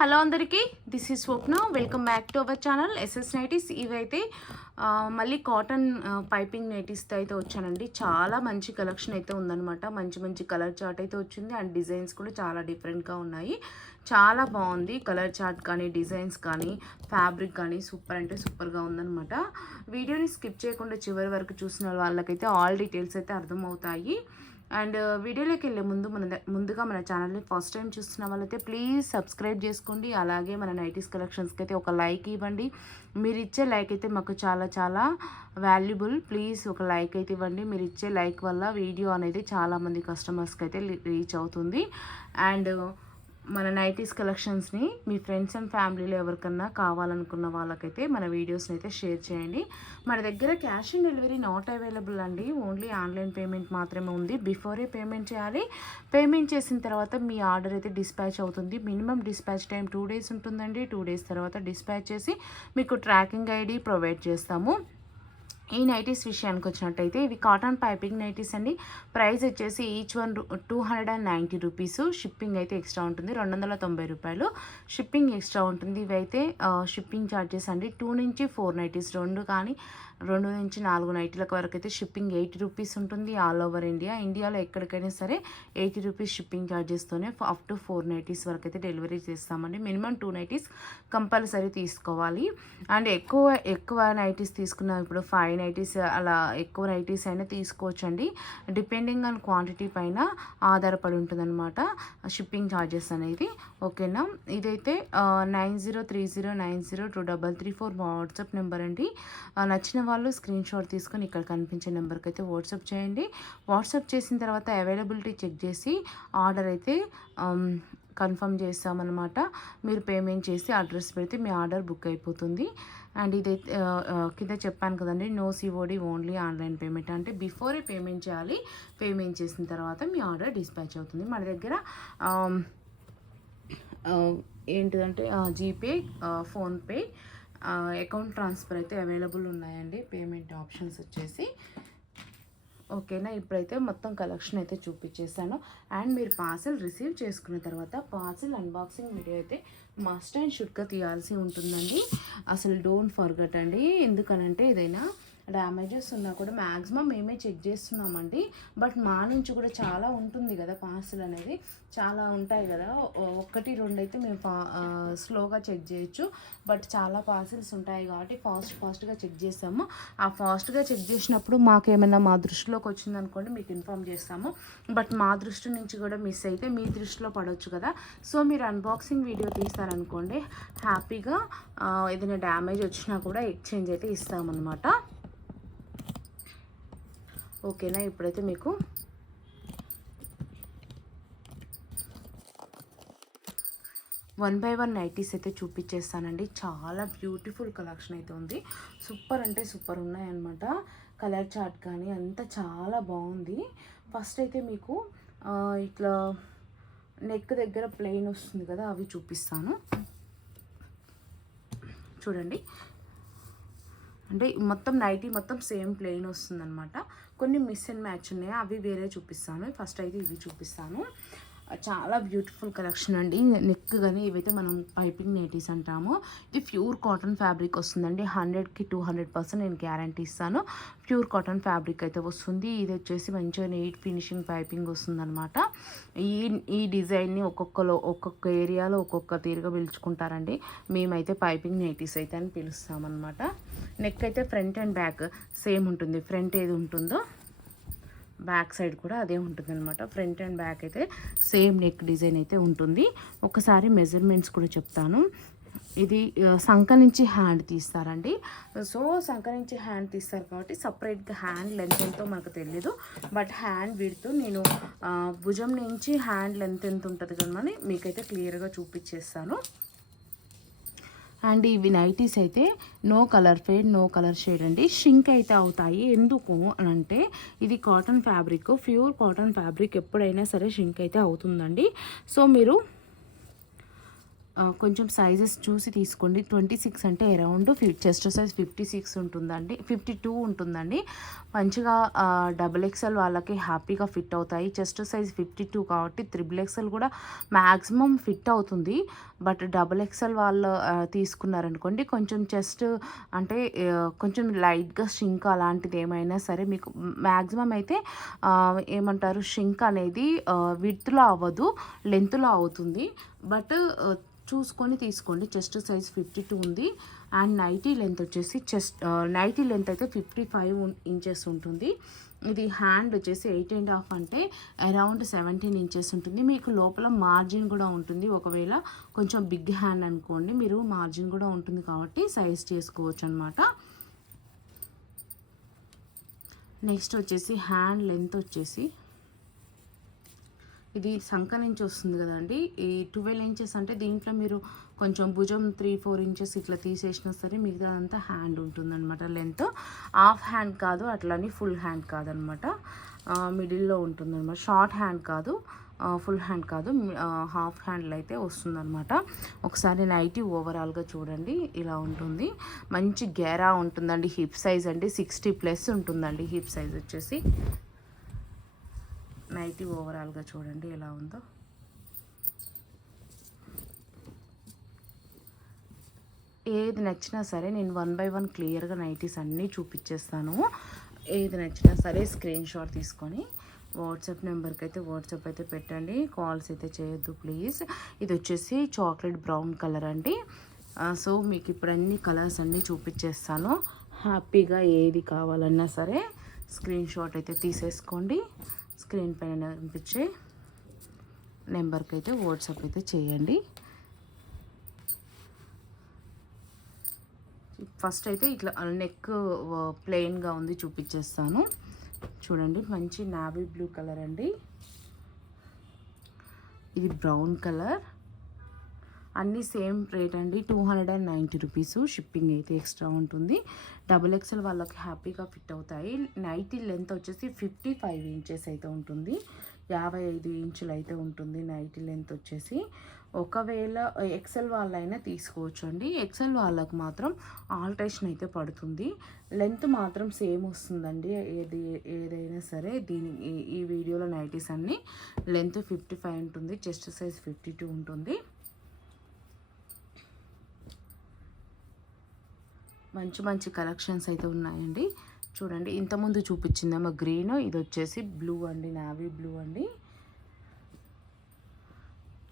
Hello అందరికీ, this is Swapna. Welcome back to our channel SS nighties. ఇవైతే మళ్ళీ cotton piping నైటీస్తో అయితే వచ్చానండి. చాలా మంచి కలెక్షన్ అయితే ఉందన్నమాట. మంచి మంచి కలర్ చార్ట్ అయితే వచ్చింది అండ్ డిజైన్స్ కూడా చాలా డిఫరెంట్గా ఉన్నాయి. చాలా బాగుంది కలర్ చార్ట్ కానీ డిజైన్స్ కానీ ఫ్యాబ్రిక్ కానీ సూపర్ అంటే సూపర్గా ఉందన్నమాట. వీడియోని స్కిప్ చేయకుండా చివరి వరకు చూసిన వాళ్ళకైతే ఆల్ డీటెయిల్స్ అయితే అర్థమవుతాయి. అండ్ వీడియోలోకి వెళ్ళే ముందుగా మన ఛానల్ని ఫస్ట్ టైం చూస్తున్న వాళ్ళైతే ప్లీజ్ సబ్స్క్రైబ్ చేసుకోండి. అలాగే మన నైటీస్ కలెక్షన్స్కి అయితే ఒక లైక్ ఇవ్వండి. మీరు ఇచ్చే లైక్ అయితే మాకు చాలా చాలా వాల్యుబుల్. ప్లీజ్ ఒక లైక్ అయితే ఇవ్వండి. మీరు ఇచ్చే లైక్ వల్ల వీడియో అనేది చాలామంది కస్టమర్స్కి అయితే రీచ్ అవుతుంది. అండ్ మన నైటీస్ కలెక్షన్స్ని మీ ఫ్రెండ్స్ అండ్ ఫ్యామిలీలో ఎవరికన్నా కావాలనుకున్న వాళ్ళకైతే మన వీడియోస్ని అయితే షేర్ చేయండి. మన దగ్గర cash on delivery not available అండి. ఓన్లీ ఆన్లైన్ పేమెంట్ మాత్రమే ఉంది. బిఫోరే పేమెంట్ చేయాలి. పేమెంట్ చేసిన తర్వాత మీ ఆర్డర్ అయితే డిస్పాచ్ అవుతుంది. మినిమం డిస్పాచ్ టైం 2 days ఉంటుందండి. 2 days తర్వాత డిస్పాచ్ చేసి మీకు ట్రాకింగ్ ఐడి ప్రొవైడ్ చేస్తాము. ఈ నైటీస్ విషయానికి వచ్చినట్టయితే ఇవి కాటన్ పైపింగ్ నైటీస్ అండి. ప్రైస్ వచ్చేసి ఈచ్ వన్ 290 రూపీస్. షిప్పింగ్ అయితే ఎక్స్ట్రా ఉంటుంది. 290 రూపాయలు షిప్పింగ్ ఎక్స్ట్రా ఉంటుంది. ఇవి అయితే షిప్పింగ్ ఛార్జెస్ అండి. 2 నుంచి 4 నైటీస్ 2 కానీ 2 నుంచి 4 నైటీలకు వరకు అయితే షిప్పింగ్ 80 రూపీస్ ఉంటుంది. ఆల్ ఓవర్ ఇండియాలో ఎక్కడికైనా సరే 80 రూపీస్ షిప్పింగ్ ఛార్జెస్తోనే అప్ టు 4 నైటీస్ వరకు అయితే డెలివరీ చేస్తామండి. మినిమం 2 నైటీస్ కంపల్సరీ తీసుకోవాలి. అండ్ ఎక్కువ నైటీస్ తీసుకున్న ఇప్పుడు 5 నైటీస్ అలా ఎక్కువ నైటీస్ అయినా తీసుకోవచ్చండి. డిపెండింగ్ ఆన్ క్వాంటిటీ పైన ఆధారపడి ఉంటుంది అనమాట షిప్పింగ్ ఛార్జెస్ అనేది. ఓకేనా, ఇదైతే 9030902334 వాట్సాప్ నెంబర్ అండి. నచ్చిన వాళ్ళు స్క్రీన్ షాట్ తీసుకొని ఇక్కడ కనిపించే నెంబర్కి అయితే వాట్సాప్ చేయండి. వాట్సాప్ చేసిన తర్వాత అవైలబిలిటీ చెక్ చేసి ఆర్డర్ అయితే కన్ఫర్మ్ చేస్తామన్నమాట. మీరు పేమెంట్ చేసి అడ్రస్ పెడితే మీ ఆర్డర్ బుక్ అయిపోతుంది. అండ్ ఇదైతే కింద చెప్పాను కదండి, no COD only online payment. అంటే బిఫోరే పేమెంట్ చేయాలి. పేమెంట్ చేసిన తర్వాత మీ ఆర్డర్ డిస్పాచ్ అవుతుంది. మన దగ్గర ఏంటిదంటే జీపే, ఫోన్పే, అకౌంట్ ట్రాన్స్ఫర్ అయితే అవైలబుల్ ఉన్నాయండి. పేమెంట్ ఆప్షన్స్ వచ్చేసి ఓకేనా. ఇప్పుడైతే మొత్తం కలెక్షన్ అయితే చూపించేసాను. అండ్ మీరు పార్సల్ రిసీవ్ చేసుకున్న తర్వాత పార్సల్ అన్బాక్సింగ్ వీడియో అయితే మస్ట్ అండ్ షుడ్గా తీయాల్సి ఉంటుందండి. అసలు డోంట్ ఫర్గెట్ అండి. ఎందుకనంటే ఏదైనా డ్యామేజెస్ ఉన్నా కూడా మ్యాక్సిమం మేమే చెక్ చేస్తున్నామండి. బట్ మా నుంచి కూడా చాలా ఉంటుంది కదా, పార్సల్ అనేది చాలా ఉంటాయి కదా. 1-2 అయితే మేము స్లోగా చెక్ చేయొచ్చు. బట్ చాలా పార్సల్స్ ఉంటాయి కాబట్టి ఫాస్ట్గా చెక్ చేస్తాము. ఆ ఫాస్ట్గా చెక్ చేసినప్పుడు మాకేమైనా మా దృష్టిలోకి వచ్చిందనుకోండి మీకు ఇన్ఫామ్ చేస్తాము. బట్ మా దృష్టి నుంచి కూడా మిస్ అయితే మీ దృష్టిలో పడవచ్చు కదా. సో మీరు అన్బాక్సింగ్ వీడియో తీస్తారనుకోండి, హ్యాపీగా ఏదైనా డ్యామేజ్ వచ్చినా కూడా ఎక్స్చేంజ్ అయితే ఇస్తామన్నమాట. ఓకేనా, ఇప్పుడైతే మీకు వన్ బై వన్ నైటీస్ అయితే చూపించేస్తానండి. చాలా బ్యూటిఫుల్ కలెక్షన్ అయితే ఉంది. సూపర్ అంటే సూపర్ ఉన్నాయన్నమాట. కలర్ చార్ట్ కానీ అంతా చాలా బాగుంది. ఫస్ట్ అయితే మీకు ఇట్లా నెక్ దగ్గర ప్లెయిన్ వస్తుంది కదా, అవి చూపిస్తాను చూడండి. అంటే మొత్తం నైటీ మొత్తం సేమ్ ప్లెయిన్ వస్తుందన్నమాట. కొన్ని మిస్ అండ్ మ్యాచ్ ఉన్నాయి, అవి వేరే చూపిస్తాను. ఫస్ట్ అయితే ఇవి చూపిస్తాను. చాలా బ్యూటిఫుల్ కలెక్షన్ అండి. నెక్ కానీ ఇవైతే మనం పైపింగ్ నైటీస్ అంటాము. ఇది ప్యూర్ కాటన్ ఫ్యాబ్రిక్ వస్తుందండి. 100కి 200% నేను గ్యారంటీ ఇస్తాను. ప్యూర్ కాటన్ ఫ్యాబ్రిక్ అయితే వస్తుంది. ఇది వచ్చేసి మంచిగా నీట్ ఫినిషింగ్ పైపింగ్ వస్తుందన్నమాట. ఈ డిజైన్ని ఒక్కొక్క ఏరియాలో ఒక్కొక్క తీరుగా పిలుచుకుంటారండి. మేమైతే పైపింగ్ నైటీస్ అయితే అని పిలుస్తామన్నమాట. నెక్ అయితే ఫ్రంట్ అండ్ బ్యాక్ సేమ్ ఉంటుంది. ఫ్రంట్ ఏది ఉంటుందో బ్యాక్ సైడ్ కూడా అదే ఉంటుంది అనమాట. ఫ్రంట్ అండ్ బ్యాక్ అయితే సేమ్ నెక్ డిజైన్ అయితే ఉంటుంది. ఒకసారి మెజర్మెంట్స్ కూడా చెప్తాను. ఇది సంక నుంచి హ్యాండ్ తీస్తారండి. సో సంక నుంచి హ్యాండ్ తీస్తారు కాబట్టి సపరేట్గా హ్యాండ్ లెంత్ ఎంతో మనకు తెలియదు. బట్ హ్యాండ్ విడ్త్ నేను భుజం నుంచి హ్యాండ్ లెంత్ ఎంత ఉంటుంది కదని మీకైతే క్లియర్గా చూపించేస్తాను. అండ్ ఇవి నైటీస్ అయితే no colour fade, no colour shade అండి. షింక్ అయితే అవుతాయి. ఎందుకు అని అంటే ఇది cotton fabric, pure cotton fabric ఎప్పుడైనా సరే షింక్ అయితే అవుతుందండి. సో మీరు కొంచెం సైజెస్ చూసి తీసుకోండి. 26 అంటే అరౌండ్ చెస్ట్ సైజ్ 56 ఉంటుందండి, 52 ఉంటుందండి. మంచిగా XXL వాళ్ళకి హ్యాపీగా ఫిట్ అవుతాయి. చెస్ట్ సైజ్ 52 కాబట్టి XXL కూడా మ్యాక్సిమం ఫిట్ అవుతుంది. బట్ XXL వాళ్ళు తీసుకున్నారనుకోండి, కొంచెం చెస్ట్ అంటే కొంచెం లైట్గా షింక్ అలాంటిది ఏమైనా సరే మీకు మ్యాక్సిమం అయితే ఏమంటారు షింక్ అనేది విడ్త్లో అవ్వదు, లెంత్లో అవుతుంది. బట్ చూసుకొని తీసుకోండి. చెస్ట్ సైజ్ 52 ఉంది. అండ్ నైటీ లెంత్ వచ్చేసి నైటీ లెంత్ అయితే 55 ఇంచెస్ ఉంటుంది. ఇది హ్యాండ్ వచ్చేసి 8.5 అంటే అరౌండ్ 17 ఇంచెస్ ఉంటుంది. మీకు లోపల మార్జిన్ కూడా ఉంటుంది. ఒకవేళ కొంచెం బిగ్ హ్యాండ్ అనుకోండి, మీరు మార్జిన్ కూడా ఉంటుంది కాబట్టి సైజ్ చేసుకోవచ్చు అనమాట. నెక్స్ట్ వచ్చేసి హ్యాండ్ లెంత్ వచ్చేసి ఇది సంక నుంచి వస్తుంది కదండి. ఈ 12 ఇంచెస్ అంటే దీంట్లో మీరు కొంచెం భుజం 3-4 ఇంచెస్ ఇట్లా తీసేసినా సరే మిగతా అంతా హ్యాండ్ ఉంటుందన్నమాట. లెంత్ హాఫ్ హ్యాండ్ కాదు, అట్లని ఫుల్ హ్యాండ్ కాదనమాట, మిడిల్లో ఉంటుందన్నమాట. షార్ట్ హ్యాండ్ కాదు, ఫుల్ హ్యాండ్ కాదు, హాఫ్ హ్యాండ్లో అయితే వస్తుందన్నమాట. ఒకసారి నైటీ ఓవరాల్గా చూడండి, ఇలా ఉంటుంది. మంచి గేరా ఉంటుందండి. హిప్ సైజ్ అండి 60+ ఉంటుందండి హిప్ సైజ్ వచ్చేసి. నైటీ ఓవరాల్గా చూడండి ఎలా ఉందో. ఏది నచ్చినా సరే నేను 1 by 1 క్లియర్గా నైటీస్ అన్నీ చూపించేస్తాను. ఏది నచ్చినా సరే స్క్రీన్ షాట్ తీసుకొని వాట్సాప్ నెంబర్కి అయితే వాట్సాప్ అయితే పెట్టండి. కాల్స్ అయితే చేయొద్దు ప్లీజ్. ఇది వచ్చేసి చాక్లెట్ బ్రౌన్ కలర్ అండి. సో మీకు ఇప్పుడు అన్ని కలర్స్ అన్నీ చూపించేస్తాను. హ్యాపీగా ఏది కావాలన్నా సరే స్క్రీన్ షాట్ అయితే తీసేసుకోండి. స్క్రీన్ పైన కనిపించే నెంబర్కి అయితే వాట్సాప్ అయితే చేయండి. ఫస్ట్ అయితే ఇట్లా నెక్ ప్లెయిన్గా ఉంది చూపించేస్తాను. చూడండి, మంచి నావీ బ్లూ కలర్ అండి. ఇది బ్రౌన్ కలర్. అన్నీ సేమ్ రేట్ అండి, 290 రూపీస్. షిప్పింగ్ అయితే ఎక్స్ట్రా ఉంటుంది. XXL వాళ్ళకి హ్యాపీగా ఫిట్ అవుతాయి. నైటీ లెంత్ వచ్చేసి 55 ఇంచెస్ అయితే ఉంటుంది, 55 ఇంచులు అయితే ఉంటుంది నైటీ లెంత్ వచ్చేసి. ఒకవేళ XL వాళ్ళైనా తీసుకోవచ్చు అండి. XL వాళ్ళకి మాత్రం ఆల్టరేషన్ అయితే పడుతుంది. లెంత్ మాత్రం సేమ్ వస్తుందండి ఏదైనా సరే. ఈ వీడియోలో నైటీస్ అన్నీ లెంత్ 55 ఉంటుంది, చెస్ట్ సైజ్ 52 ఉంటుంది. మంచి మంచి కలెక్షన్స్ అయితే ఉన్నాయండి. చూడండి, ఇంతకుముందు చూపించిందేమో గ్రీన్, ఇది వచ్చేసి బ్లూ అండి, నావీ బ్లూ అండి.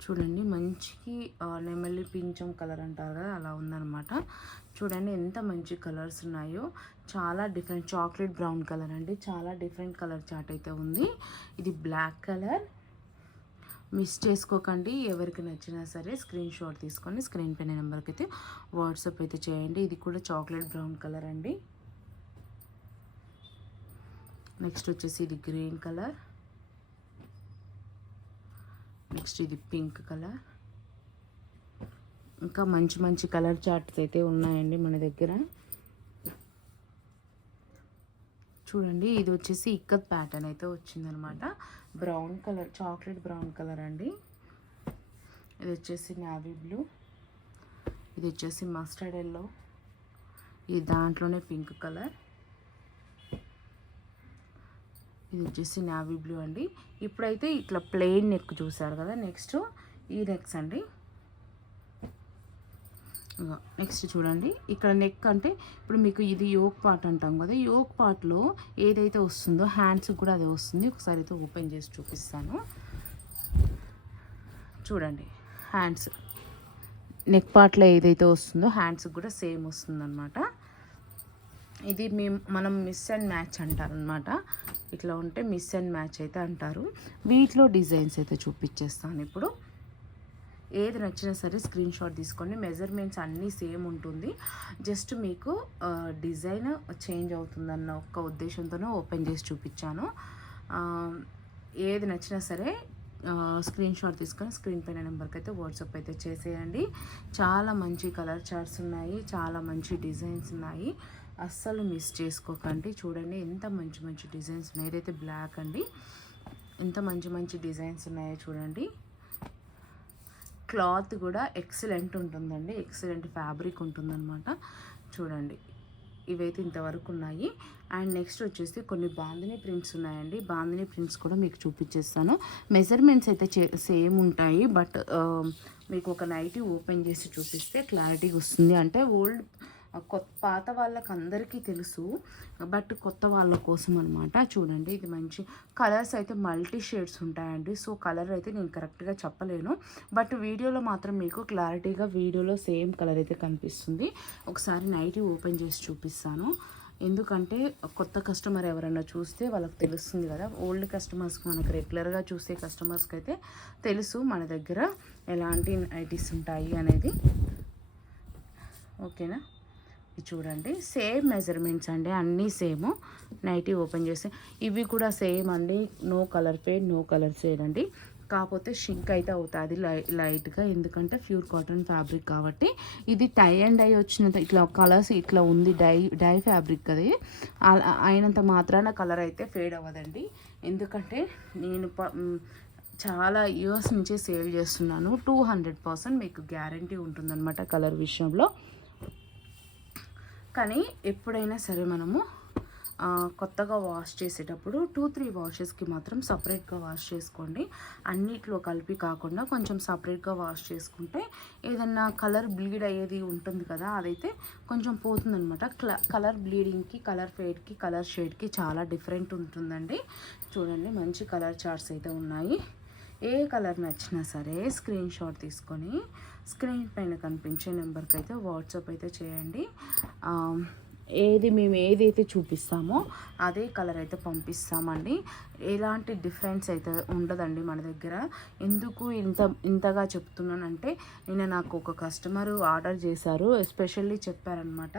చూడండి, మంచి నెమలి పింఛం కలర్ అంటారు కదా, అలా ఉందన్నమాట. చూడండి ఎంత మంచి కలర్స్ ఉన్నాయో. చాలా డిఫరెంట్ చాక్లెట్ బ్రౌన్ కలర్ అండి, చాలా డిఫరెంట్ కలర్ చార్ట్ అయితే ఉంది. ఇది బ్లాక్ కలర్. మిస్ చేసుకోకండి. ఎవరికి నచ్చినా సరే స్క్రీన్ షాట్ తీసుకొని స్క్రీన్ పైన నెంబర్కి అయితే వాట్సాప్ అయితే చేయండి. ఇది కూడా చాక్లెట్ బ్రౌన్ కలర్ అండి. నెక్స్ట్ వచ్చేసి ఇది గ్రీన్ కలర్. నెక్స్ట్ ఇది పింక్ కలర్. ఇంకా మంచి మంచి కలర్ చార్ట్స్ అయితే ఉన్నాయండి మన దగ్గర. చూడండి, ఇది వచ్చేసి ఇక్కత్ ప్యాటర్న్ అయితే వచ్చిందనమాట. Brown colour, chocolate brown colour అండి. ఇది వచ్చేసి నావీ బ్లూ. ఇది వచ్చేసి మస్టర్డ్ ఎల్లో. ఇది దాంట్లోనే పింక్ కలర్. ఇది వచ్చేసి నావీ బ్లూ అండి. ఇప్పుడైతే ఇట్లా ప్లెయిన్ నెక్ చూసారు కదా, నెక్స్ట్ ఈ నెక్స్ అండి. నెక్స్ట్ చూడండి, ఇక్కడ నెక్ అంటే ఇప్పుడు మీకు ఇది యోక్ పార్ట్ అంటాం కదా, యోక్ పార్ట్లో ఏదైతే వస్తుందో హ్యాండ్స్ కూడా అదే వస్తుంది. ఒకసారి అయితే ఓపెన్ చేసి చూపిస్తాను. చూడండి, హ్యాండ్స్ నెక్ పార్ట్లో ఏదైతే వస్తుందో హ్యాండ్స్కి కూడా సేమ్ వస్తుంది అనమాట. ఇది మనం మిస్ అండ్ మ్యాచ్ అంటారు అనమాట. ఇట్లా ఉంటే మిస్ అండ్ మ్యాచ్ అయితే అంటారు. వీటిలో డిజైన్స్ అయితే చూపించేస్తాను ఇప్పుడు. ఏది నచ్చినా సరే స్క్రీన్ షాట్ తీసుకోండి. మెజర్మెంట్స్ అన్నీ సేమ్ ఉంటుంది. జస్ట్ మీకు డిజైన్ చేంజ్ అవుతుందన్న ఒక్క ఉద్దేశంతోనే ఓపెన్ చేసి చూపించాను. ఏది నచ్చినా సరే స్క్రీన్ షాట్ తీసుకొని స్క్రీన్ పైన నెంబర్కి అయితే వాట్సాప్ అయితే చేసేయండి. చాలా మంచి కలర్ చార్ట్స్ ఉన్నాయి, చాలా మంచి డిజైన్స్ ఉన్నాయి. అస్సలు మిస్ చేసుకోకండి. చూడండి ఎంత మంచి మంచి డిజైన్స్ ఉన్నాయి. ఏదైతే బ్లాక్ అండి, ఎంత మంచి మంచి డిజైన్స్ ఉన్నాయో చూడండి. క్లాత్ కూడా ఎక్సలెంట్ ఉంటుందండి, ఎక్సలెంట్ ఫ్యాబ్రిక్ ఉంటుందన్నమాట. చూడండి, ఇవైతే ఇంతవరకు ఉన్నాయి. అండ్ నెక్స్ట్ వచ్చేసి కొన్ని బాందిని ప్రింట్స్ ఉన్నాయండి. బాందిని ప్రింట్స్ కూడా మీకు చూపించేస్తాను. మెజర్మెంట్స్ అయితే సేమ్ ఉంటాయి, బట్ మీకు ఒక నైటీ ఓపెన్ చేసి చూపిస్తే క్లారిటీగా వస్తుంది. అంటే పాత వాళ్ళకి అందరికీ తెలుసు, బట్ కొత్త వాళ్ళ కోసం అనమాట. చూడండి, ఇది మంచి కలర్స్ అయితే మల్టీ షేడ్స్ ఉంటాయండి. సో కలర్ అయితే నేను కరెక్ట్గా చెప్పలేను, బట్ వీడియోలో మాత్రం మీకు క్లారిటీగా వీడియోలో సేమ్ కలర్ అయితే కనిపిస్తుంది. ఒకసారి నైటీ ఓపెన్ చేసి చూపిస్తాను, ఎందుకంటే కొత్త కస్టమర్ ఎవరైనా చూస్తే వాళ్ళకి తెలుస్తుంది కదా. ఓల్డ్ కస్టమర్స్కి, మనకు రెగ్యులర్గా చూసే కస్టమర్స్కి అయితే తెలుసు మన దగ్గర ఎలాంటి నైటీస్ ఉంటాయి అనేది. ఓకేనా, చూడండి సేమ్ మెజర్మెంట్స్ అండి, అన్నీ సేమ్. నైటీ ఓపెన్ చేస్తే ఇవి కూడా సేమ్ అండి, no colour fade, no colour shade అండి. కాకపోతే షింక్ అయితే అవుతుంది లైట్గా, ఎందుకంటే ప్యూర్ కాటన్ ఫ్యాబ్రిక్ కాబట్టి. ఇది టై అండ్ డై వచ్చినంత ఇట్లా కలర్స్ ఇట్లా ఉంది, డై ఫ్యాబ్రిక్ అది అయినంత మాత్రాన కలర్ అయితే ఫేడ్ అవ్వదండి. ఎందుకంటే నేను చాలా ఇయర్స్ నుంచి సేల్ చేస్తున్నాను. 200% మీకు గ్యారంటీ ఉంటుందన్నమాట కలర్ విషయంలో. కానీ ఎప్పుడైనా సరే మనము కొత్తగా వాష్ చేసేటప్పుడు 2-3 వాషెస్కి మాత్రం సపరేట్గా వాష్ చేసుకోండి. అన్నిట్లో కలిపి కాకుండా కొంచెం సపరేట్గా వాష్ చేసుకుంటే ఏదన్నా కలర్ బ్లీడ్ అయ్యేది ఉంటుంది కదా, అదైతే కొంచెం పోతుందనమాట. కలర్ బ్లీడింగ్కి, కలర్ ఫేడ్కి, కలర్ షేడ్కి చాలా డిఫరెంట్ ఉంటుందండి. చూడండి, మంచి కలర్ చార్ట్స్ అయితే ఉన్నాయి. ఏ కలర్ నచ్చినా సరే స్క్రీన్ షాట్ తీసుకొని స్క్రీన్ పైన కనిపించే నెంబర్కి అయితే వాట్సాప్ అయితే చేయండి. మేము ఏదైతే చూపిస్తామో అదే కలర్ అయితే పంపిస్తామండి. ఎలాంటి డిఫరెన్స్ అయితే ఉండదండి మన దగ్గర. ఎందుకు ఇంతగా చెప్తున్నానంటే, నాకు ఒక కస్టమర్ ఆర్డర్ చేశారు, ఎస్పెషల్లీ చెప్పారనమాట,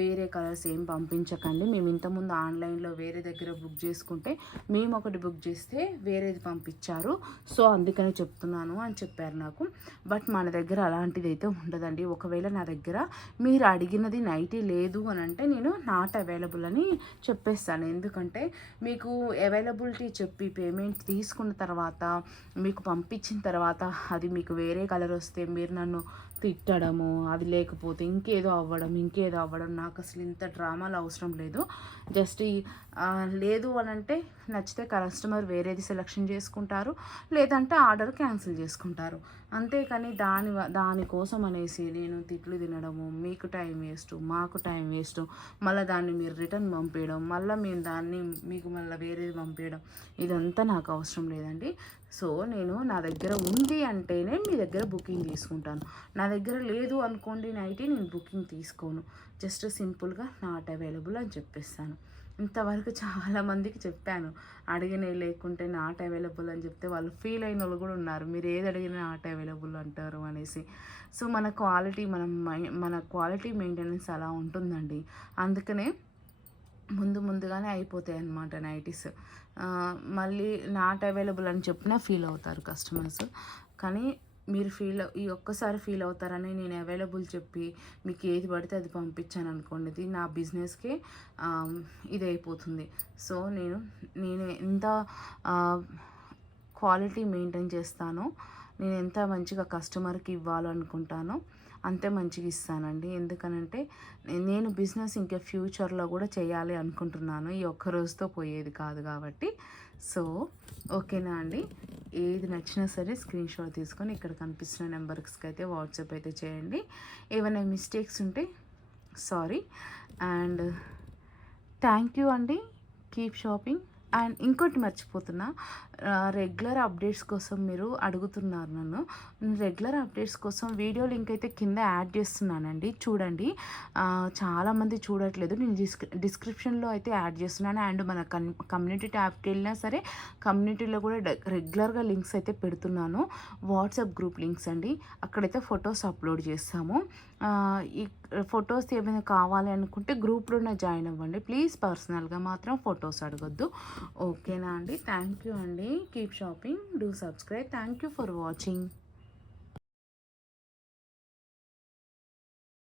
వేరే కలర్స్ ఏం పంపించకండి, మేము ఇంతకుముందు ఆన్లైన్లో వేరే దగ్గర బుక్ చేసుకుంటే మేము ఒకటి బుక్ చేస్తే వేరేది పంపించారు, సో అందుకనే చెప్తున్నాను అని చెప్పారు నాకు. బట్ మన దగ్గర అలాంటిది అయితే ఉండదండి. ఒకవేళ నా దగ్గర మీరు అడిగినది నైటీ లేదు అని అంటే నేను నాట్ అవైలబుల్ అని చెప్పేస్తాను. ఎందుకంటే మీకు అవైలబిలిటీ చెప్పి పేమెంట్ తీసుకున్న తర్వాత, మీకు పంపించిన తర్వాత అది మీకు వేరే కలర్ వస్తే మీరు నన్ను తిట్టడము, అది లేకపోతే ఇంకేదో అవ్వడం నాకు అసలు ఇంత డ్రామాలు అవసరం లేదు. జస్ట్ లేదు అని అంటే నచ్చితే కస్టమర్ వేరేది సెలెక్షన్ చేసుకుంటారు, లేదంటే ఆర్డర్ క్యాన్సిల్ చేసుకుంటారు. అంతేకాని దానికోసం అనేసి నేను తిట్లు తినడము, మీకు టైం వేస్ట్, మాకు టైం వేస్ట్, మళ్ళీ దాన్ని మీరు రిటర్న్ పంపించడం, మళ్ళీ మేము దాన్ని మీకు మళ్ళీ వేరేది పంపించడం, ఇదంతా నాకు అవసరం లేదండి. సో నేను నా దగ్గర ఉంది అంటేనే మీ దగ్గర బుకింగ్ తీసుకుంటాను. నా దగ్గర లేదు అనుకోండి నైటీ, నేను బుకింగ్ తీసుకోను. జస్ట్ సింపుల్గా నాట్ అవైలబుల్ అని చెప్పేస్తాను. ఇంతవరకు చాలామందికి చెప్పాను, అడిగినవి లేకుంటే నాట్ అవైలబుల్ అని చెప్తే వాళ్ళు ఫీల్ అయిన వాళ్ళు కూడా ఉన్నారు, మీరు ఏది అడిగినా నాట్ అవైలబుల్ అంటారు అనేసి. సో మన క్వాలిటీ మెయింటెనెన్స్ అలా ఉంటుందండి. అందుకనే ముందుగానే అయిపోతాయి అన్నమాట నైటీస్. మళ్ళీ నాట్ అవైలబుల్ అని చెప్పినా ఫీల్ అవుతారు కస్టమర్స్. కానీ మీరు ఈ ఒక్కసారి ఫీల్ అవుతారని నేను అవైలబుల్ చెప్పి మీకు ఏది పడితే అది పంపించాను అనుకోండి, ఇది నా బిజినెస్కే ఇది అయిపోతుంది. సో నేను ఎంత క్వాలిటీ మెయింటైన్ చేస్తానో, నేను ఎంత మంచిగా కస్టమర్కి ఇవ్వాలనుకుంటానో అంతే మంచిగా ఇస్తానండి. ఎందుకనంటే నేను బిజినెస్ ఇంకా ఫ్యూచర్లో కూడా చేయాలి అనుకుంటున్నాను, ఈ ఒక్క రోజుతో పోయేది కాదు కాబట్టి. సో ఓకేనా అండి, ఏది నచ్చినా సరే స్క్రీన్ షాట్ తీసుకొని ఇక్కడ కనిపిస్తున్న నెంబర్స్కి అయితే వాట్సాప్ అయితే చేయండి. ఏమైనా మిస్టేక్స్ ఉంటే సారీ, అండ్ థ్యాంక్ యూ అండి. Keep shopping. అండ్ ఇంకోటి మర్చిపోతున్నా, రెగ్యులర్ అప్డేట్స్ కోసం మీరు అడుగుతున్నారు నన్ను. రెగ్యులర్ అప్డేట్స్ కోసం వీడియో లింక్ అయితే కింద యాడ్ చేస్తున్నానండి, చూడండి. చాలామంది చూడట్లేదు, నేను డిస్క్రిప్షన్లో అయితే యాడ్ చేస్తున్నాను. అండ్ మన కమ్యూనిటీ ట్యాబ్కి వెళ్ళినా సరే కమ్యూనిటీలో కూడా రెగ్యులర్గా లింక్స్ అయితే పెడుతున్నాను. వాట్సాప్ గ్రూప్ లింక్స్ అండి, అక్కడైతే ఫొటోస్ అప్లోడ్ చేస్తాము. ఈ ఫొటోస్ ఏమైనా కావాలి అనుకుంటే గ్రూప్లోనే జాయిన్ అవ్వండి ప్లీజ్, పర్సనల్గా మాత్రం ఫొటోస్ అడగొద్దు. ఓకేనా అండి, థ్యాంక్ యూ అండి. Keep shopping, do subscribe. Thank you for watching.